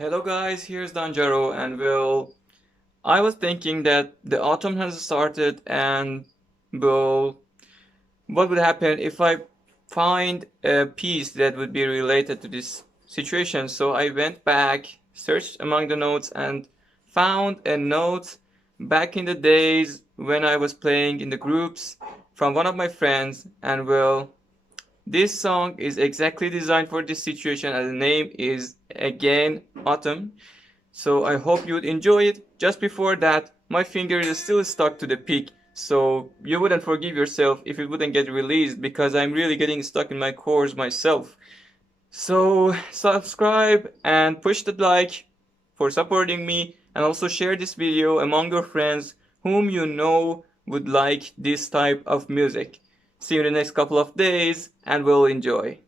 Hello guys, here's Danjaro and I was thinking that the autumn has started and well, what would happen if I find a piece that would be related to this situation? So I went back, searched among the notes and found a note back in the days when I was playing in the groups from one of my friends and this song is exactly designed for this situation and the name is again Autumn. So I hope you would enjoy it. Just before that, my finger is still stuck to the pick. So you wouldn't forgive yourself if it wouldn't get released because I'm really getting stuck in my chords myself. So subscribe and push the like for supporting me and also share this video among your friends whom you know would like this type of music. See you in the next couple of days and we'll enjoy.